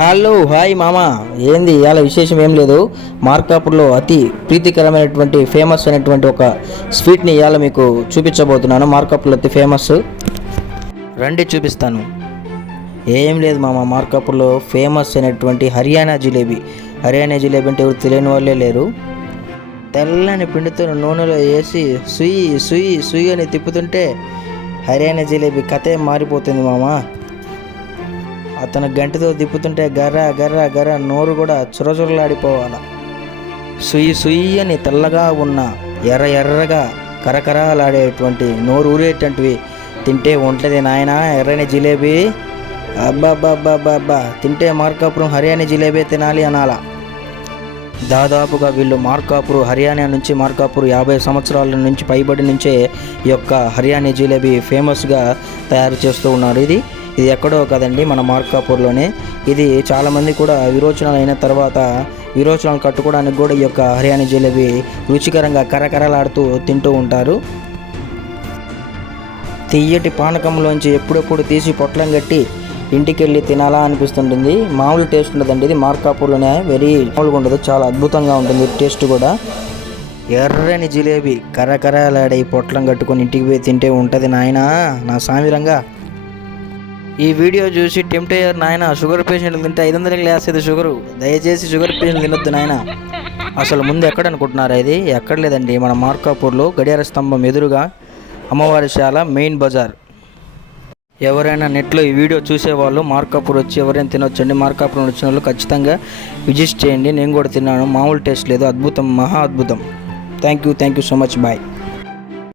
Hello hi మామా. ఏంది ఇవాళ విశేషం ఏం లేదు. మార్కాపూర్లో అతి ప్రీతికరమైనటువంటి ఫేమస్ అయినటువంటి ఒక స్వీట్ని ఇవాళ మీకు చూపించబోతున్నాను. మార్కాపూర్లో అతి ఫేమస్, రండి చూపిస్తాను. ఏం లేదు మామ, మార్కాపూర్లో ఫేమస్ అయినటువంటి హర్యానా జిలేబీ. హర్యానా జిలేబీ అంటే ఎవరు తెలియని వాళ్ళే లేరు. తెల్లని పిండితో నూనెలో వేసి సుయ్యి సుయ్యి సుయ్యి అని తిప్పుతుంటే హర్యానా జిలేబీ కథే మారిపోతుంది మామ. అతను గంటతో తిప్పుతుంటే గర్ర గర్ర గర్ర నోరు కూడా చురచురలాడిపోవాల. సుయ్యి సుయ్యి అని తెల్లగా ఉన్న ఎర్ర ఎర్రగా కరకరాలాడేటువంటి నోరు ఊరేటువంటివి తింటే ఉంటుంది నాయన ఎర్రని జిలేబీ. అబ్బాబ్బాబ్బాబ్బా, తింటే మార్కాపురం హర్యానా జిలేబీ తినాలి అనాల. దాదాపుగా వీళ్ళు మార్కాపూర్ హర్యానా నుంచి మార్కాపూర్ 50 సంవత్సరాల నుంచి పైబడి నుంచే ఈ యొక్క హర్యానా జిలేబీ ఫేమస్గా తయారు చేస్తూ ఉన్నారు. ఇది ఎక్కడో కదండి, మన మార్కాపూర్లోనే. ఇది చాలామంది కూడా విరోచనాలు అయిన తర్వాత విరోచనాలు కట్టుకోవడానికి కూడా ఈ యొక్క హర్యానా జిలేబీ రుచికరంగా కరకరలాడుతూ తింటూ ఉంటారు. తియ్యటి పానకంలోంచి ఎప్పుడెప్పుడు తీసి పొట్లం కట్టి ఇంటికి వెళ్ళి తినాలా అనిపిస్తుంటుంది. మామూలు టేస్ట్ ఉండదండి, ఇది మార్కాపూర్లోనే వెరీ మామూలుగా ఉండదు, చాలా అద్భుతంగా ఉంటుంది టేస్ట్ కూడా. ఎర్రని జిలేబీ కరకరలాడే పొట్లం కట్టుకొని ఇంటికి పోయి తింటే ఉంటుంది నాయన నా సామిరంగా. ఈ వీడియో చూసి టెంప్ట్ అయ్యారు నాయన. షుగర్ పేషెంట్లు తింటే 500 లేసేది షుగరు. దయచేసి షుగర్ పేషెంట్లు తినొద్దు నాయన. అసలు ముందు ఎక్కడ అనుకుంటున్నారా? ఇది ఎక్కడ లేదండి, మన మార్కాపూర్లో గడియార స్తంభం ఎదురుగా అమ్మవారిశాల మెయిన్ బజార్. ఎవరైనా నెట్లో ఈ వీడియో చూసేవాళ్ళు మార్కాపూర్ వచ్చి ఎవరైనా తినొచ్చండి. మార్కాపూర్ వచ్చిన వాళ్ళు ఖచ్చితంగా విజిట్ చేయండి. నేను కూడా తిన్నాను, మామూలు టేస్ట్ లేదు, అద్భుతం, మహా అద్భుతం. Thank you so much, bye.